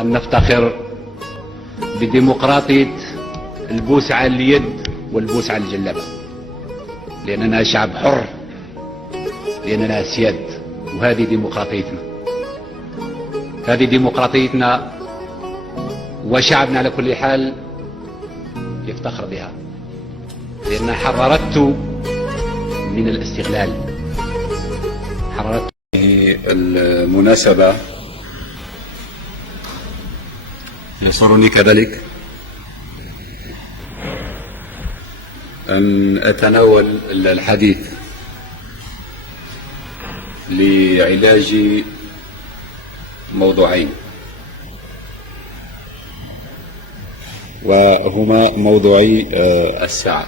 أن نفتخر بديمقراطية البوس على اليد والبوس على الجلابة، لأننا شعب حر، لأننا أسياد، وهذه ديمقراطيتنا. هذه ديمقراطيتنا، وشعبنا على كل حال يفتخر بها، لأنها حررته من الاستغلال. حررته. المناسبة يسرني كذلك أن أتناول الحديث لعلاج موضوعين، وهما موضوعي الساعة.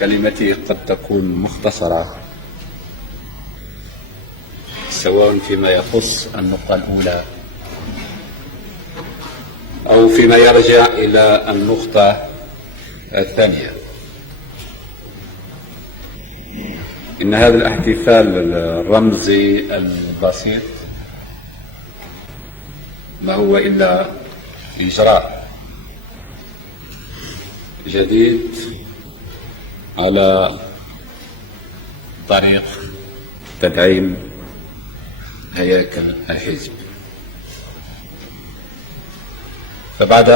كلمتي قد تكون مختصرة، سواء فيما يخص النقطة الأولى أو فيما يرجع إلى النقطة الثانية. إن هذا الاحتفال الرمزي البسيط ما هو إلا إجراء جديد على طريق تدعيم هياكل الحزب. فبعد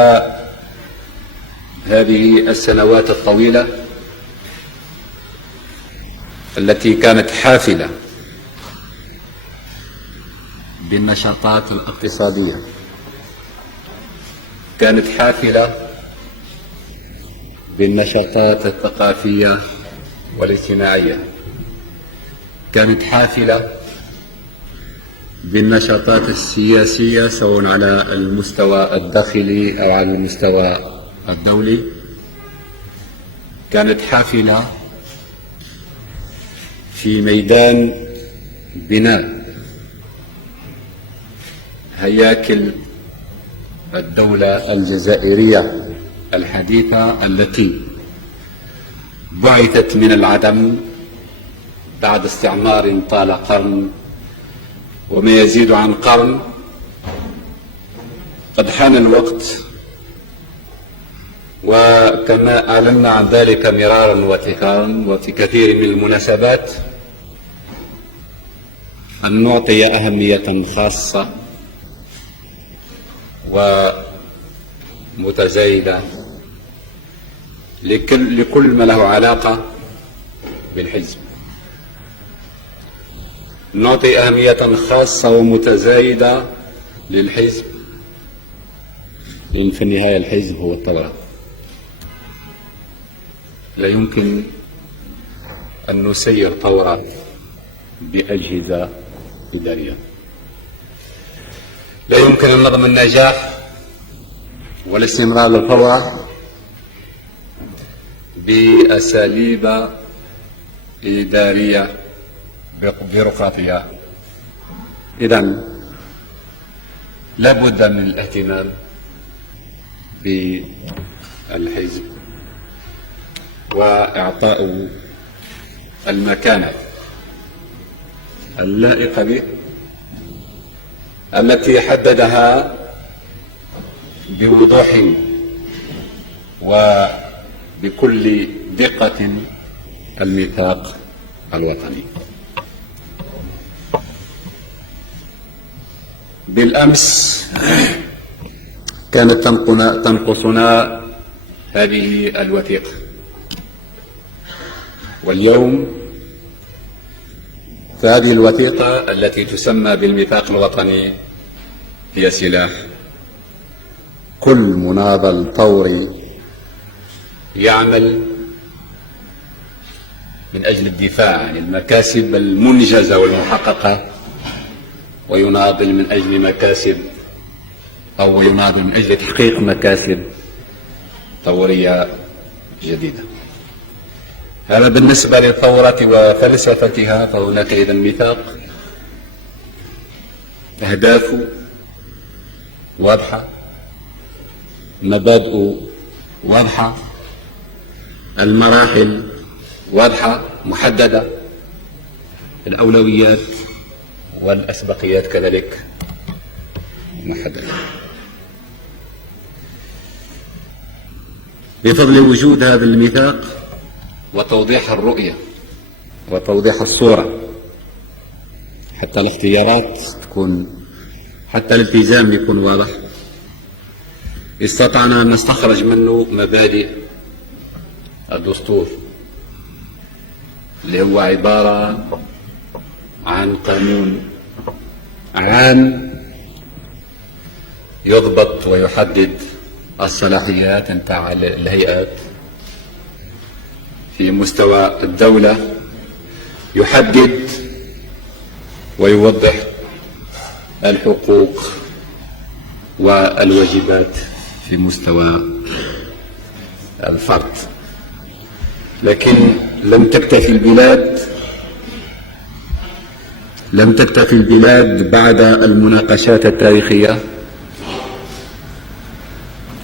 هذه السنوات الطويلة التي كانت حافلة بالنشاطات الاقتصادية، كانت حافلة بالنشاطات الثقافية والاجتماعية، كانت حافلة بالنشاطات السياسية سواء على المستوى الداخلي أو على المستوى الدولي، كانت حافلة في ميدان بناء هياكل الدولة الجزائرية الحديثة التي بعثت من العدم بعد استعمار طال قرن وما يزيد عن قرن. قد حان الوقت، وكما أعلنا عن ذلك مرارا وتكرارا وفي كثير من المناسبات، أن نعطي أهمية خاصة ومتزايدة لكل ما له علاقة بالحزب. نعطي أهمية خاصة ومتزايدة للحزب، لأن في النهاية الحزب هو الثورة. لا يمكن أن نسير ثورة بأجهزة إدارية، لا يمكن أن نضمن النجاح والاستمرار للثورة بأساليب إدارية بيروقراطية. إذن لا بد من الاهتمام بالحزب وإعطاء المكانة اللائقة به التي حددها بوضوح وبكل دقة الميثاق الوطني. بالأمس كانت تنقصنا هذه الوثيقة، واليوم فهذه الوثيقة التي تسمى بالميثاق الوطني هي سلاح كل مناضل ثوري يعمل من أجل الدفاع عن المكاسب المنجزة والمحققة، ويناضل من أجل مكاسب أو يناضل من أجل تحقيق مكاسب ثورية جديدة. هذا بالنسبة للثورة وفلسفتها، فهناك إذن ميثاق، أهداف واضحة، مبادئ واضحة، المراحل واضحة محددة، الأولويات والأسبقيات كذلك. موحدة. بفضل وجود هذا الميثاق وتوضيح الرؤية وتوضيح الصورة، حتى الاختيارات تكون، حتى الالتزام يكون واضح، استطعنا أن نستخرج منه مبادئ الدستور، اللي هو عبارة عن قانون عام يضبط ويحدد الصلاحيات نتاع الهيئات في مستوى الدولة، يحدد ويوضح الحقوق والواجبات في مستوى الفرد. لكن لم تكتفي البلاد بعد المناقشات التاريخية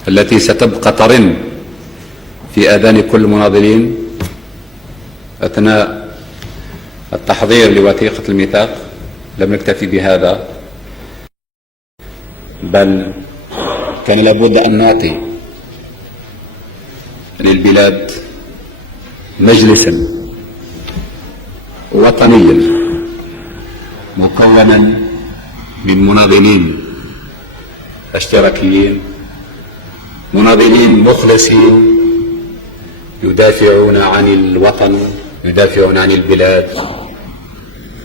التي ستبقى ترن في آذان كل المناضلين أثناء التحضير لوثيقة الميثاق. لم نكتفي بهذا، بل كان لابد أن نعطي للبلاد مجلسا وطنيا مكونا من مناضلين اشتراكيين، مناضلين مخلصين يدافعون عن الوطن، يدافعون عن البلاد،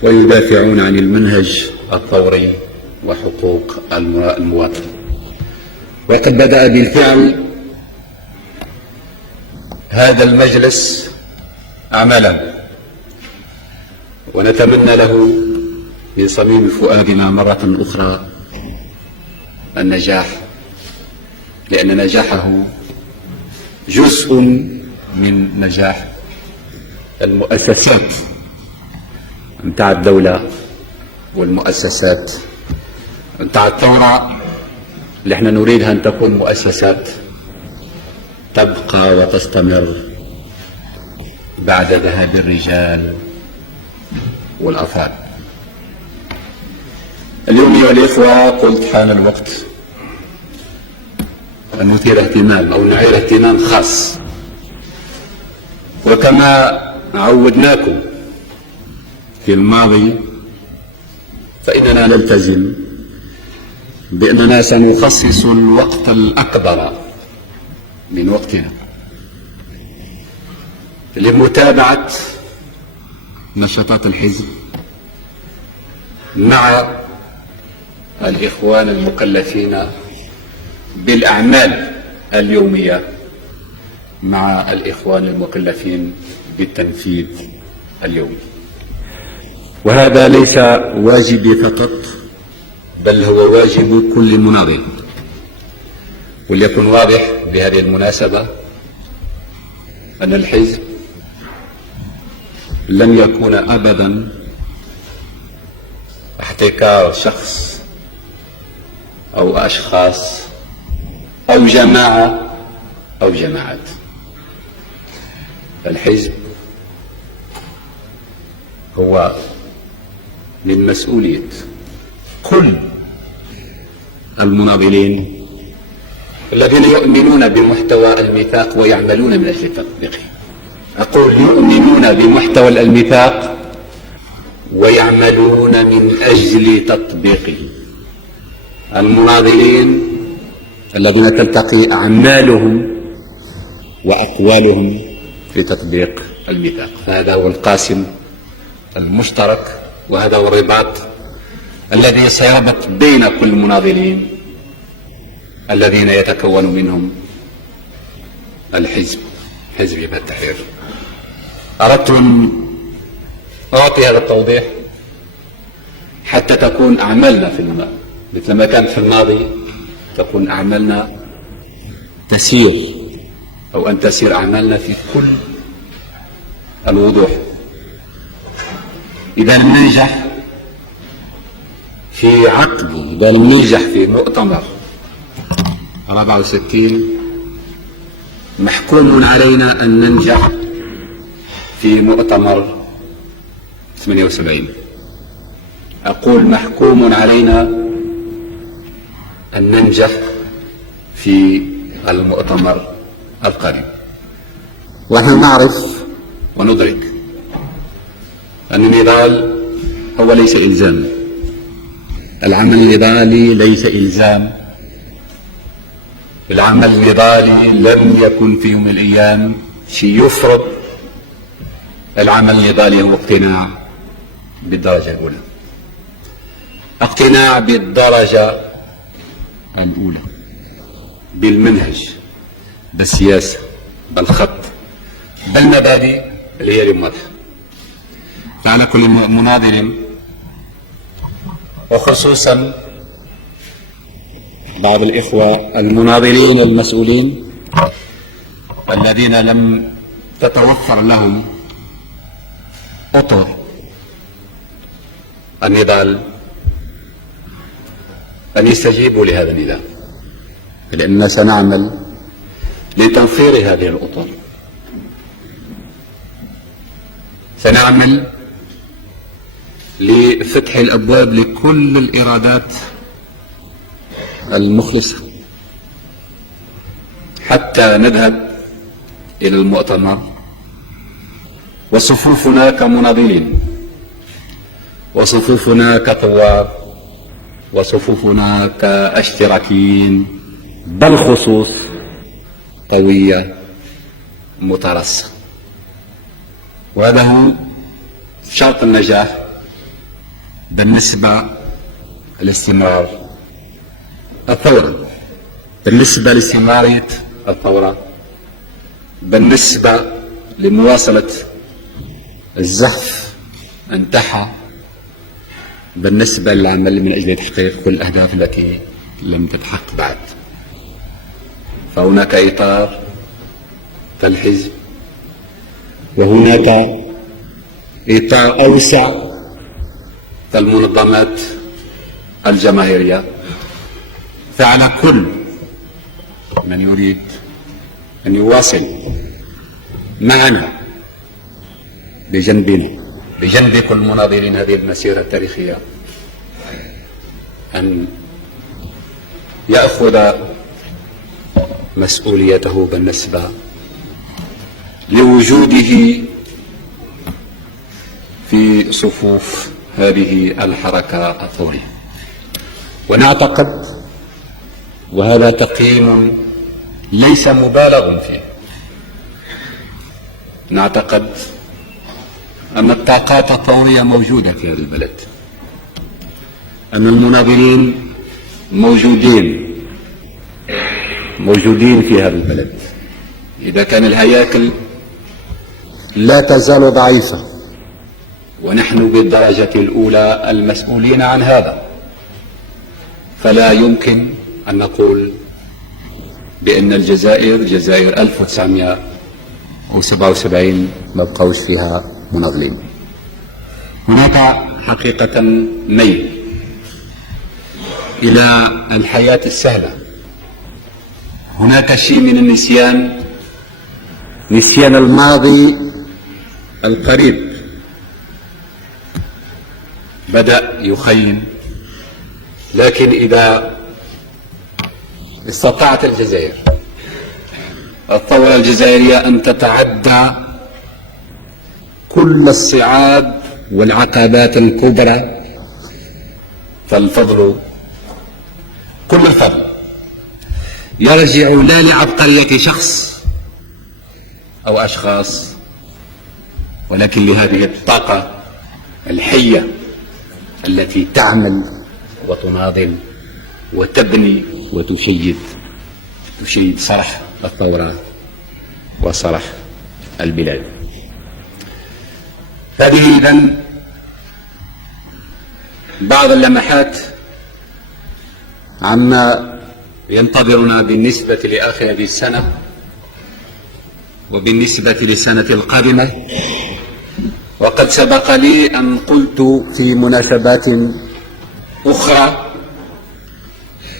ويدافعون عن المنهج الثوري وحقوق المواطن. وقد بدأ بالفعل هذا المجلس أعماله، ونتمنى له من صميم فؤادنا مرة أخرى النجاح، لأن نجاحه جزء من نجاح المؤسسات متاع الدولة والمؤسسات متاع الثورة، اللي احنا نريدها أن تكون مؤسسات تبقى وتستمر بعد ذهاب الرجال والأفراد. اليوم أيها الإخوة قلت حان الوقت أن نثير اهتمام أو نعير اهتمام خاص، وكما عودناكم في الماضي فإننا نلتزم بأننا سنخصص الوقت الأكبر من وقتنا لمتابعة نشاطات الحزب مع الإخوان المكلفين بالأعمال اليومية، مع الإخوان المكلفين بالتنفيذ اليومي. وهذا ليس واجبي فقط، بل هو واجب كل مناضل. وليكن واضح بهذه المناسبة أن الحزب لن يكون أبدا احتكار شخص أو أشخاص أو جماعة أو جماعات. الحزب هو من مسؤولية كل المناضلين الذين يؤمنون بمحتوى الميثاق ويعملون من أجل تطبيقه. أقول يؤمنون بمحتوى الميثاق ويعملون من أجل تطبيقه. المناضلين الذين تلتقي أعمالهم وأقوالهم في تطبيق الميثاق، فهذا هو القاسم المشترك، وهذا هو الرباط الذي سيربط بين كل المناضلين الذين يتكون منهم الحزب، حزب جبهة التحرير. أردت أن أعطي هذا التوضيح حتى تكون أعمالنا في الماضي مثل ما كانت في الماضي، تكون أعمالنا تسير، أو أن تسير أعمالنا في كل الوضوح. إذا لم ننجح في عقد، إذا لم ننجح في مؤتمر 64، محكوم علينا أن ننجح في مؤتمر 78. أقول محكوم علينا أن ننجح في المؤتمر القادم. ونحن نعرف وندرك أن النضال هو ليس إلزام. العمل النضالي ليس إلزام. العمل النضالي لم يكن في يوم من الأيام شيء يفرض. العمل النضالي هو اقتناع بالدرجة الأولى، اقتناع بالدرجة الأولى، بالمنهج، بالسياسة، بالخط، بالمبادئ اللي هي اليوم واضحة. فعلى كل مناظر، وخصوصا بعض الإخوة المناظرين المسؤولين الذين لم تتوفر لهم أطر النضال، أن يستجيبوا لهذا النداء، لأننا سنعمل لتنفير هذه الأطر. سنعمل لفتح الأبواب لكل الإرادات المخلصة حتى نذهب إلى المؤتمر وصفوفنا كمناضلين، وصفوفنا كثوار، وصفوفنا كاشتراكيين، بالخصوص قوية مترصة. وهذا هو شرط النجاح بالنسبة لاستمرار الثورة، بالنسبة لاستمرارية الثورة، بالنسبة لمواصلة الزحف نتاعها، بالنسبة للعمل من أجل تحقيق كل الأهداف التي لم تتحقق بعد. فهناك إطار كالحزب، وهناك إطار أوسع كالمنظمات الجماهيرية. فعلى كل من يريد أن يواصل معنا بجنبنا، بجنب كل مناضلين هذه المسيرة التاريخية، أن يأخذ مسؤوليته بالنسبة لوجوده في صفوف هذه الحركة الثورية. ونعتقد، وهذا تقييم ليس مبالغ فيه، نعتقد أن الطاقات الثورية موجودة في هذا البلد، أن المناضلين موجودين في هذا البلد. إذا كان الهياكل لا تزال ضعيفة، ونحن بالدرجة الأولى المسؤولين عن هذا، فلا يمكن أن نقول بأن جزائر 1977 ما بقوش فيها مناضلين. هناك حقيقة ميل إلى الحياة السهلة، هناك شيء من النسيان، نسيان الماضي القريب بدأ يخيم. لكن إذا استطاعت الجزائر، الثورة الجزائرية، أن تتعدى كل الصعاب والعقبات الكبرى، فالفضل، كل الفضل يرجع لا لعبقرية شخص أو أشخاص، ولكن لهذه الطاقة الحية التي تعمل وتناضل وتبني وتشيد صرح الثورة وصرح البلاد. هذه إذن بعض اللمحات عما ينتظرنا بالنسبة لآخر هذه السنة وبالنسبة للسنة القادمة. وقد سبق لي أن قلت في مناسبات أخرى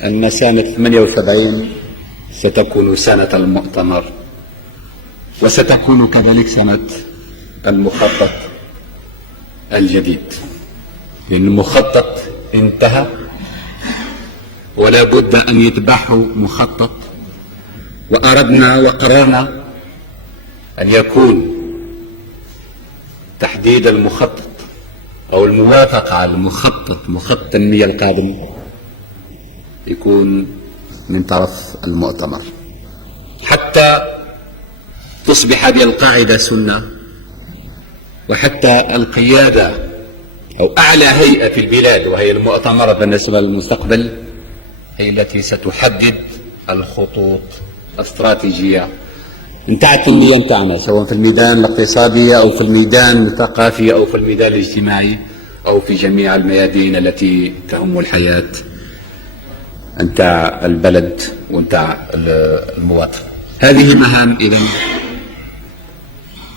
أن سنة 78 ستكون سنة المؤتمر، وستكون كذلك سنة المخطط الجديد، لأن المخطط انتهى ولا بد أن يتبعه مخطط، وأردنا وقررنا أن يكون تحديد المخطط أو الموافقة على مخطط التنمية القادم يكون من طرف المؤتمر، حتى تصبح هذه القاعدة سنة، وحتى القيادة أو أعلى هيئة في البلاد وهي المؤتمر بالنسبة للمستقبل هي التي ستحدد الخطوط الاستراتيجية نتاع التنمية نتاعنا، سواء في الميدان الاقتصادي أو في الميدان الثقافي أو في الميدان الاجتماعي أو في جميع الميادين التي تهم الحياة نتاع البلد ونتاع المواطن. هذه مهام إذن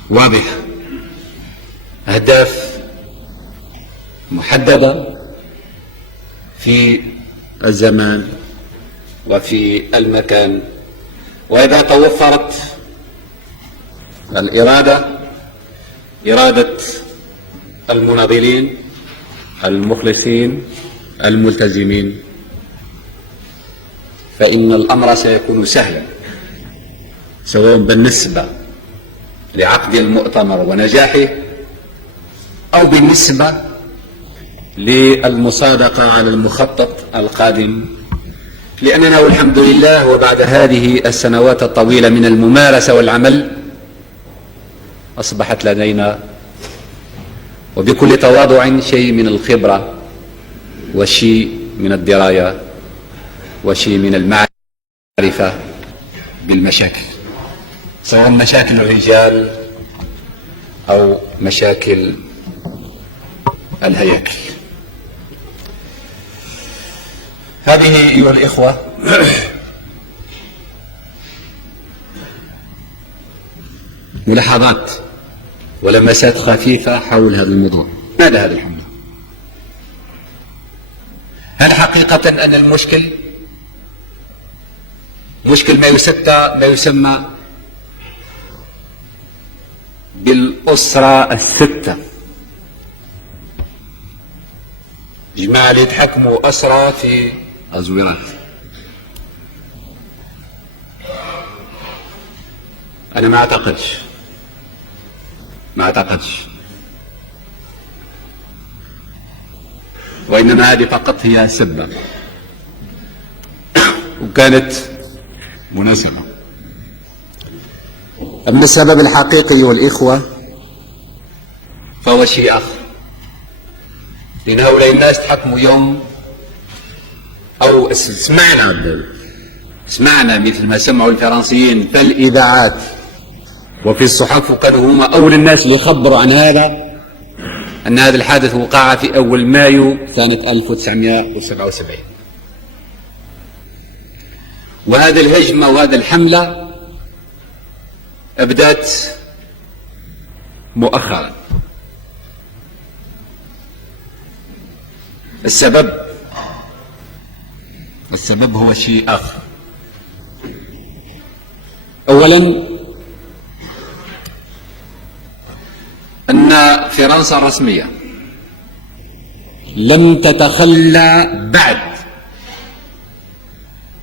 واضحة، أهداف محددة في الزمان وفي المكان، وإذا توفرت إرادة المناضلين المخلصين الملتزمين فإن الأمر سيكون سهلا، سواء بالنسبة لعقد المؤتمر ونجاحه أو بالنسبة للمصادقة على المخطط القادم، لأننا والحمد لله وبعد هذه السنوات الطويلة من الممارسة والعمل أصبحت لدينا وبكل تواضع شيء من الخبرة وشيء من الدراية وشيء من المعرفة بالمشاكل، سواء مشاكل الرجال أو مشاكل الهياكل. هذه أيها الإخوة ملاحظات ولمسات خفيفة حول هذا الموضوع. ماذا هذا الحمد؟ هل حقيقة أن المشكل مشكل ما يسمى بالأسرة الستة، جماعة اللي يتحكموا أسرى في أزورات؟ أنا ما أعتقدش، وإنما هذه فقط هي سبة وكانت مناسبة. أما السبب الحقيقي والإخوة فهو شيء آخر، لأن هؤلاء الناس تحكموا يوم أو سمعنا مثل ما سمعوا الفرنسيين في الإذاعات وفي الصحف، وكانوا هم أول الناس اللي يخبروا عن هذا، أن هذا الحادث وقع في أول مايو سنة 1977. وهذه الهجمة وهذه الحملة أبدأت مؤخرا. السبب هو شيء آخر. أولا أن فرنسا الرسمية لم تتخلى بعد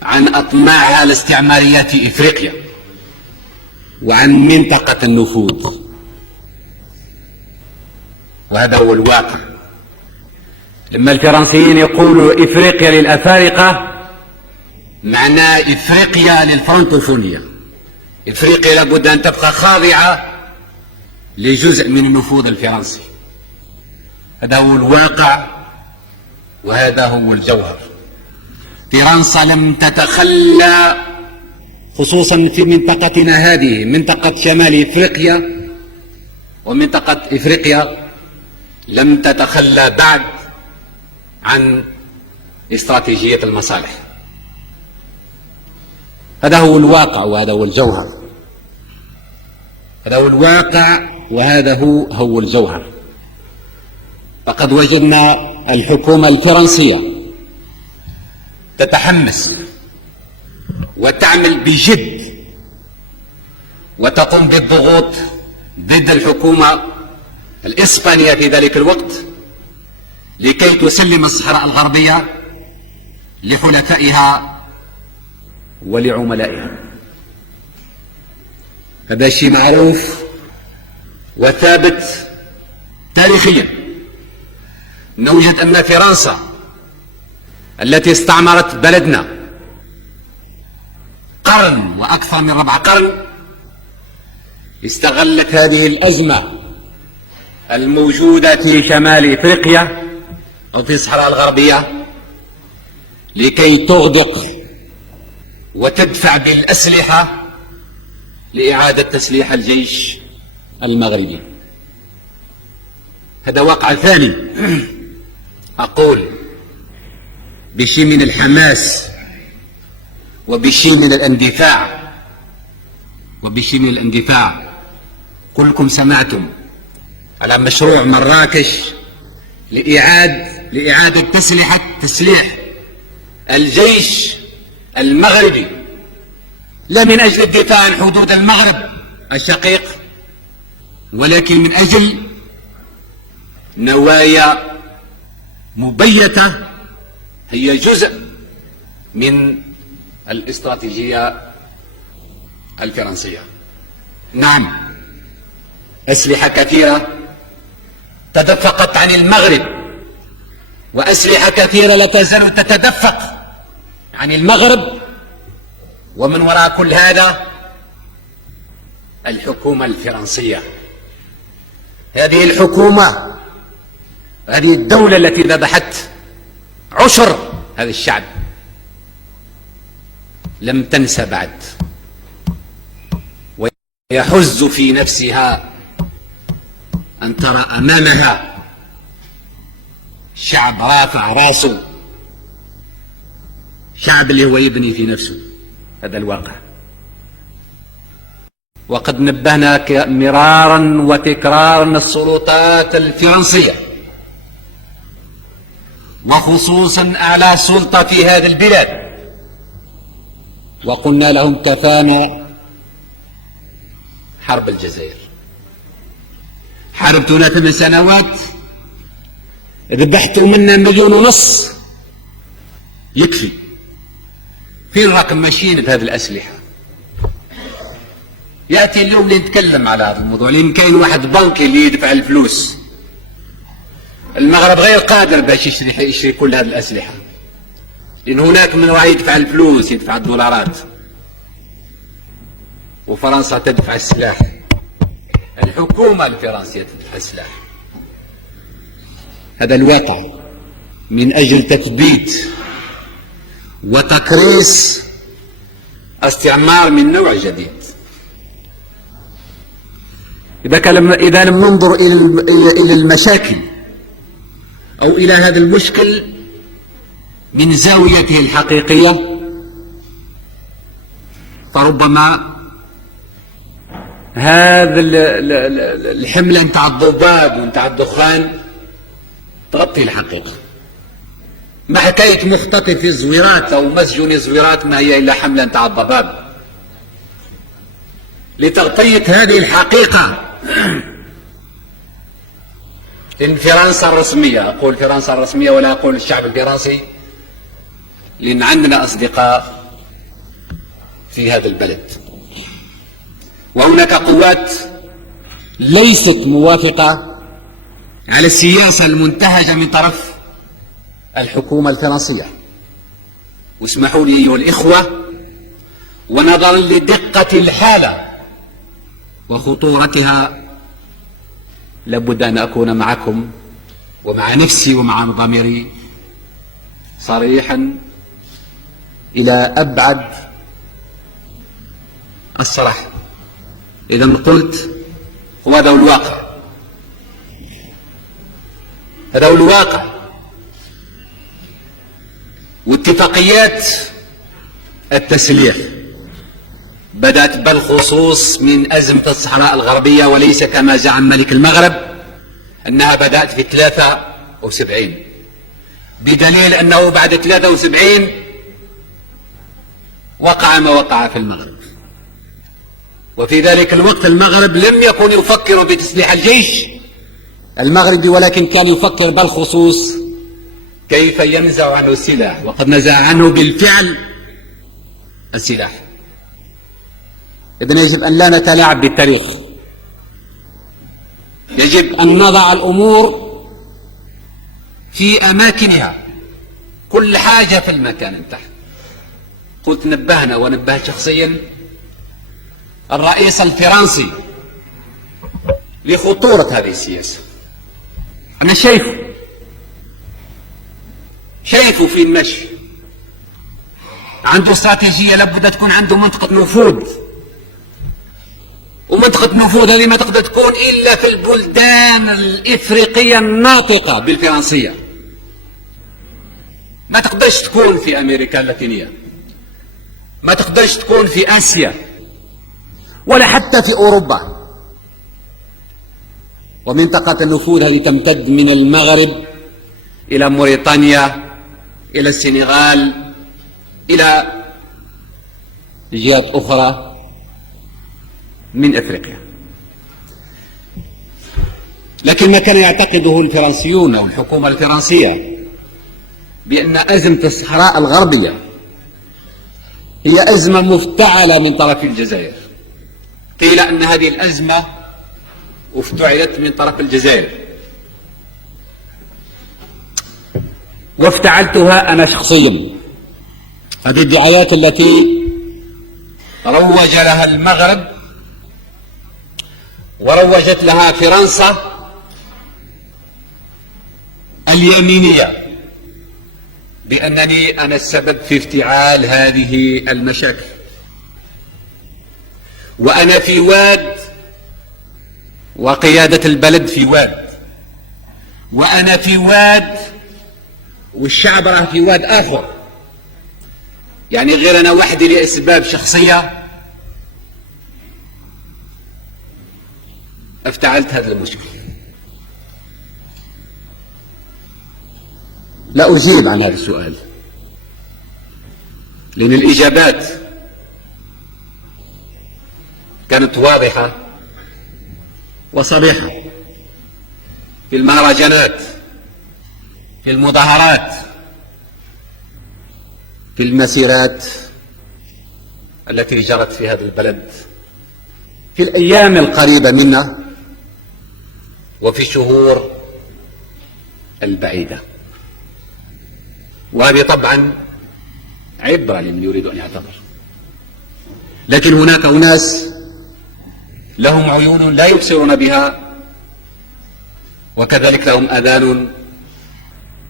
عن أطماعها الاستعمارية في إفريقيا وعن منطقة النفوذ، وهذا هو الواقع. لما الفرنسيين يقولوا إفريقيا للأفارقة معناه إفريقيا للفرنكوفونية، إفريقيا لابد أن تبقى خاضعة لجزء من النفوذ الفرنسي. هذا هو الواقع وهذا هو الجوهر. فرنسا لم تتخلى، خصوصا في منطقتنا هذه، منطقة شمال إفريقيا ومنطقة إفريقيا، لم تتخلى بعد عن استراتيجية المصالح. هذا هو الواقع وهذا هو الجوهر. هذا هو الواقع وهذا هو الجوهر. فقد وجدنا الحكومة الفرنسية تتحمس وتعمل بجد وتقوم بالضغوط ضد الحكومة الإسبانية في ذلك الوقت لكي تسلم الصحراء الغربية لحلفائها ولعملائها. هذا شيء معروف وثابت تاريخيا. نوجد أن فرنسا التي استعمرت بلدنا قرن وأكثر من ربع قرن استغلت هذه الأزمة الموجودة في شمال إفريقيا أو في الصحراء الغربية لكي تغدق وتدفع بالأسلحة لإعادة تسليح الجيش المغربي. هذا واقع ثاني أقول بشيء من الحماس وبشيء من الاندفاع كلكم سمعتم على مشروع مراكش لإعادة تسليح الجيش المغربي، لا من أجل الدفاع عن حدود المغرب الشقيق، ولكن من أجل نوايا مبيتة هي جزء من الاستراتيجية الفرنسية. نعم، أسلحة كثيرة تدفقت عن المغرب، وأسلحة كثيرة لا تزال تتدفق عن المغرب، ومن وراء كل هذا الحكومة الفرنسية. هذه الحكومة، هذه الدولة التي ذبحت عشر هذا الشعب لم تنسى بعد، ويحز في نفسها أن ترى أمامها شعب رافع راسه، شعب اللي هو يبني في نفسه. هذا الواقع. وقد نبهنا مرارا وتكرارا السلطات الفرنسية وخصوصا أعلى سلطة في هذه البلاد، وقلنا لهم كفانا حرب الجزائر، حاربتونا 8 سنوات، ذبحتوا منا 1.5 مليون، يكفي. فين راكم ماشيين بهذه الأسلحة؟ يأتي اليوم لنتكلم على هذا الموضوع، لأن كاين واحد بنكي اللي يدفع الفلوس. المغرب غير قادر باش يشري كل هذه الأسلحة، لأن هناك من هو يدفع الفلوس، يدفع الدولارات، وفرنسا تدفع السلاح. الحكومة الفرنسية تدفع السلاح. هذا الواقع من أجل تثبيت وتكريس استعمار من نوع جديد. إذا لم ننظر إلى المشاكل أو إلى هذا المشكل من زاويته الحقيقية، فربما هذا الحملة نتاع الضباب ونتاع الدخان تغطي الحقيقة. ما حكاية مختطف الزويرات أو مسجون الزويرات ما هي إلا حملة نتاع الضباب لتغطية هذه الحقيقة. إن فرنسا الرسمية، أقول فرنسا الرسمية ولا أقول الشعب الفرنسي، لأن عندنا أصدقاء في هذا البلد، وهناك قوات ليست موافقة على السياسة المنتهجة من طرف الحكومة الفرنسية. واسمحوا لي أيها الإخوة، ونظرا لدقة الحالة وخطورتها لابد أن أكون معكم ومع نفسي ومع ضميري صريحا إلى أبعد الصراحة. إذا قلت وهذا هو الواقع، هذا هو الواقع. واتفاقيات التسليح بدأت بالخصوص من أزمة الصحراء الغربية، وليس كما زعم ملك المغرب أنها بدأت في 73، بدليل أنه بعد 73 وقع ما وقع في المغرب. وفي ذلك الوقت المغرب لم يكن يفكر بتسليح الجيش المغربي، ولكن كان يفكر بالخصوص كيف ينزع عنه السلاح، وقد نزع عنه بالفعل السلاح. إذن يجب أن لا نتلاعب بالتاريخ، يجب أن نضع الأمور في أماكنها، كل حاجة في المكان تحت. قلت نبهنا ونبهت شخصيا الرئيس الفرنسي لخطورة هذه السياسة. أنا شايفه في المشي، عنده استراتيجية، لابد تكون عنده منطقة نفوذ، ومنطقة النفوذ هذه ما تقدر تكون إلا في البلدان الإفريقية الناطقة بالفرنسية، ما تقدرش تكون في أمريكا اللاتينية، ما تقدرش تكون في آسيا، ولا حتى في أوروبا. ومنطقة النفوذ هذه تمتد من المغرب إلى موريتانيا، إلى السنغال، إلى جهات أخرى من أفريقيا. لكن ما كان يعتقده الفرنسيون أو الحكومة الفرنسية بأن أزمة الصحراء الغربية هي أزمة مفتعلة من طرف الجزائر. قيل أن هذه الأزمة افتعلت من طرف الجزائر، وافتعلتها أنا شخصيا. هذه الدعايات التي روج لها المغرب وروجت لها فرنسا اليمينية بأنني أنا السبب في افتعال هذه المشاكل، وأنا في واد وقيادة البلد في واد، وأنا في واد والشعب راه في واد آخر، يعني غير أنا وحدي لأسباب شخصية افتعلت هذا المشكل. لا أجيب عن هذا السؤال، لأن الإجابات كانت واضحة وصريحة في المهرجانات، في المظاهرات، في المسيرات التي جرت في هذا البلد في الأيام القريبة منا وفي الشهور البعيدة. وهذه طبعا عبرة لمن يريد أن يعتبر، لكن هناك أناس لهم عيون لا يبصرون بها، وكذلك لهم آذان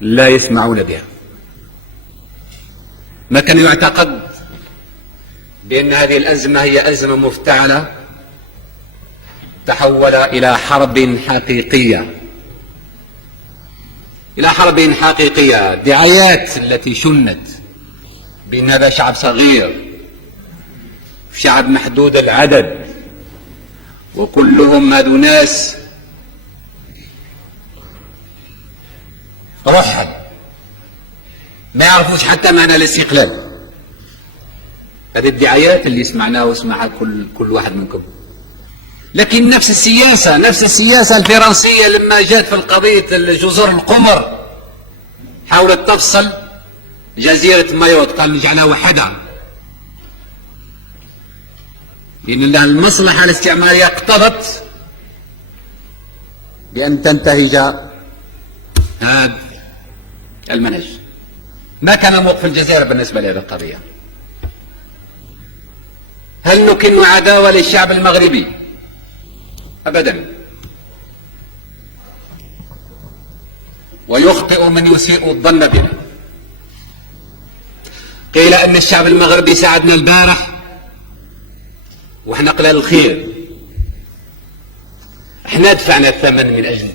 لا يسمعون بها. ما كان يعتقد بأن هذه الأزمة هي أزمة مفتعلة تحول إلى حرب حقيقية، إلى حرب حقيقية. الدعايات التي شنت بأن هذا شعب صغير، شعب محدود العدد، وكلهم هذو ناس رحب ما يعرفوش حتى معنى الاستقلال. هذه الدعايات اللي سمعناها وسمعها كل واحد منكم. لكن نفس السياسة الفرنسية لما جاءت في القضية جزر القمر حاولت تفصل جزيرة مايوت، قال نجعلها وحدة، لأن المصلحة الاستعمارية اقتضت بأن تنتهج هذا المنهج. ما كان موقف الجزائر بالنسبة لهذه القضية. هل نكن عداوة للشعب المغربي؟ أبدا. ويخطئ من يسيء الظن بنا. قيل أن الشعب المغربي ساعدنا البارح وإحنا قلال الخير، إحنا دفعنا الثمن من أجل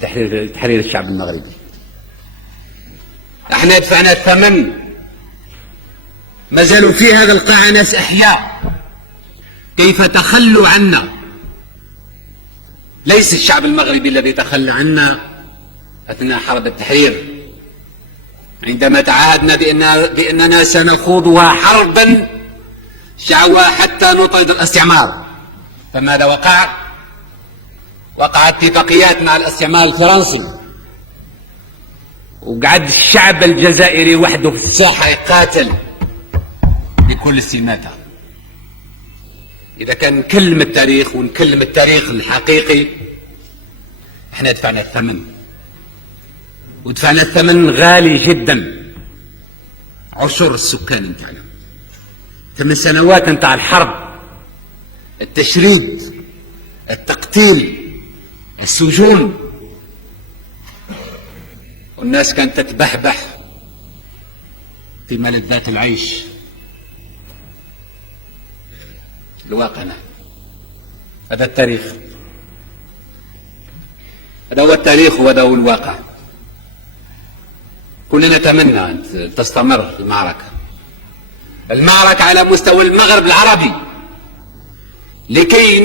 تحرير الشعب المغربي، إحنا دفعنا الثمن. ما زالوا في هذا القاع ناس أحياء كيف تخلوا عنا. ليس الشعب المغربي الذي تخلى عنا أثناء حرب التحرير، عندما تعهدنا بأننا سنخوضها حربا شعوى حتى نطرد الاستعمار. فماذا وقع؟ وقعت اتفاقيات مع الاستعمار الفرنسي وقعد الشعب الجزائري وحده في الساحة يقاتل بكل سماته. إذا كان نكلم التاريخ ونكلم التاريخ الحقيقي، احنا دفعنا الثمن، ودفعنا الثمن غالي جدا. عشر السكان نتاعنا، 8 سنوات نتاع الحرب، التشريد، التقتيل، السجون، والناس كانت تتبحبح في ملذات العيش. الواقعنا هذا التاريخ، هذا هو التاريخ وهذا هو الواقع. كلنا نتمنى أن تستمر المعركة على مستوى المغرب العربي لكي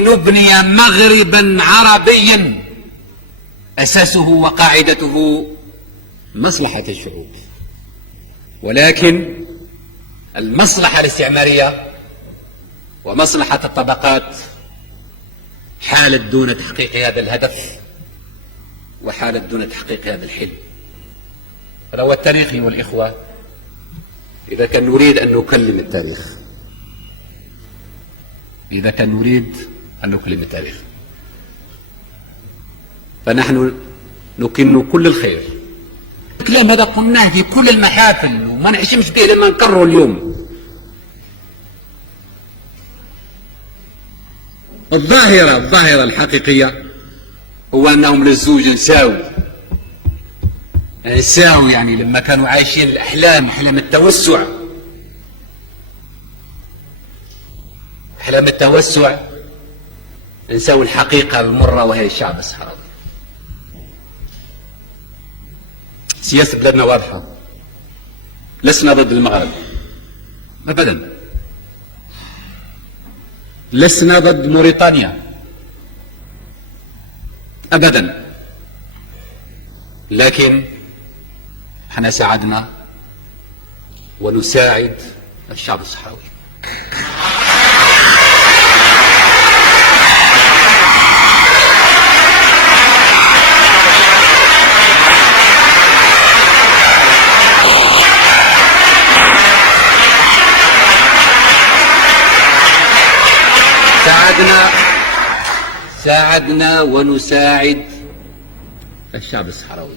نبني مغربا عربيا أساسه وقاعدته مصلحة الشعوب. ولكن المصلحة الاستعمارية ومصلحة الطبقات حالت دون تحقيق هذا الهدف، وحالت دون تحقيق هذا الحلم. هذا هو التاريخ أيها الإخوة. إذا كان نريد أن نكلم التاريخ، فنحن نكن كل الخير. الكلام هذا قلناه في كل المحافل وما نحشمش به لما نكرره اليوم. الظاهرة الحقيقية هو أنهم للزوج نساو يعني لما كانوا عايشين الأحلام، أحلام التوسع، نساو الحقيقة المرة وهي الشعب الصحراوي. سياسة بلادنا واضحة، لسنا ضد المغرب أبدا، لسنا ضد موريتانيا أبدا، لكن احنا ساعدنا ونساعد الشعب الصحراوي. ساعدنا ونساعد الشعب الصحراوي.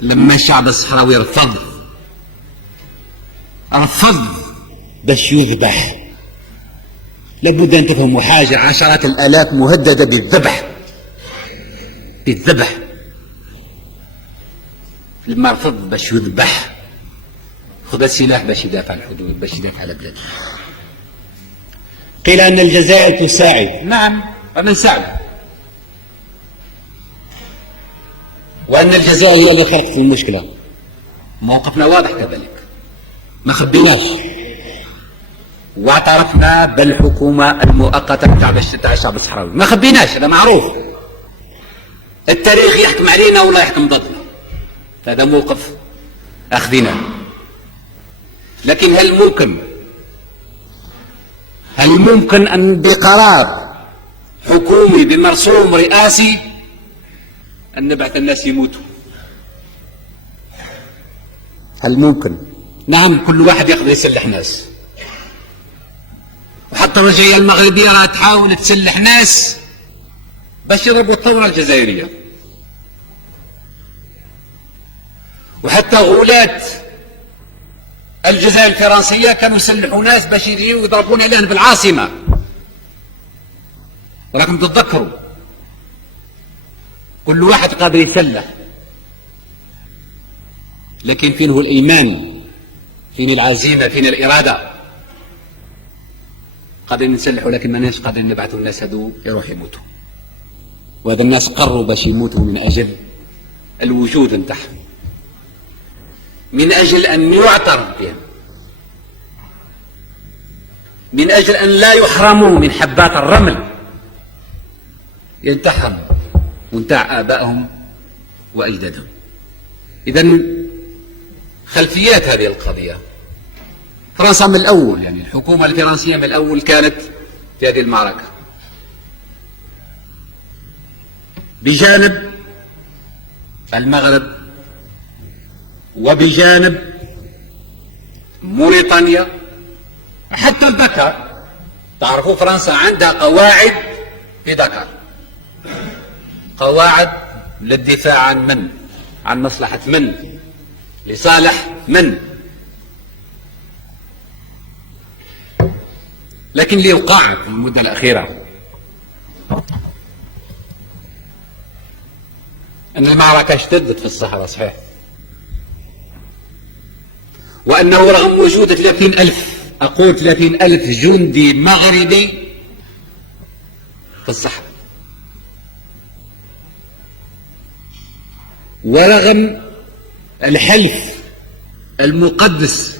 لما الشعب الصحراوي رفض باش يذبح، لابد ان تفهموا حاجة، عشرات الالاف مهددة بالذبح. لما رفض باش يذبح خذ السلاح باش يدافع عن الحدود، باش يدافع على بلاده. قيل ان الجزائر تساعد، نعم أنا نساعد، وأن الجزائر هي اللي خلقت المشكلة. موقفنا واضح كذلك، ما خبيناش، واعترفنا بالحكومة المؤقتة بتاع الشعب الصحراوي، ما خبيناش، هذا معروف. التاريخ يحكم علينا ولا يحكم ضدنا، هذا موقف أخذنا. لكن هل ممكن أن بقرار حكومي بمرسوم رئاسي أن نبعث الناس يموتوا؟ هل ممكن؟ نعم، كل واحد يقدر يسلح ناس، وحتى الرجعية المغربية راه تحاول تسلح ناس باش يضربوا الثورة الجزائرية، وحتى غولاة الجزائر الفرنسية كانوا يسلحوا ناس باش يجيوا يضربون عليهم في العاصمة. ولكن تتذكروا كل واحد قادر يسلح، لكن فين هو الإيمان، فين العزيمة، فين الإرادة؟ قادرين نسلحوا لكن ما ناش قادرين نبعثوا الناس هذو يروح يموتوا. وهذا الناس قرروا باش يموتوا من أجل الوجود نتاعهم، من أجل أن يعترف بهم، من أجل أن لا يحرموا من حبات الرمل ينتحهم ونتاع آبائهم وأجدادهم. إذن خلفيات هذه القضية، فرنسا من الأول، يعني الحكومة الفرنسية من الأول كانت في هذه المعركة، بجانب المغرب وبجانب موريتانيا حتى دكار. تعرفوا فرنسا عندها قواعد في دكار، قواعد للدفاع عن من؟ عن مصلحة من؟ لصالح من؟ لكن اللي وقع في المدة الأخيرة أن المعركة اشتدت في الصحراء صحيح، وأنه رغم وجود 30,000 أقول 30,000 جندي مغربي في الصحراء، ورغم الحلف المقدس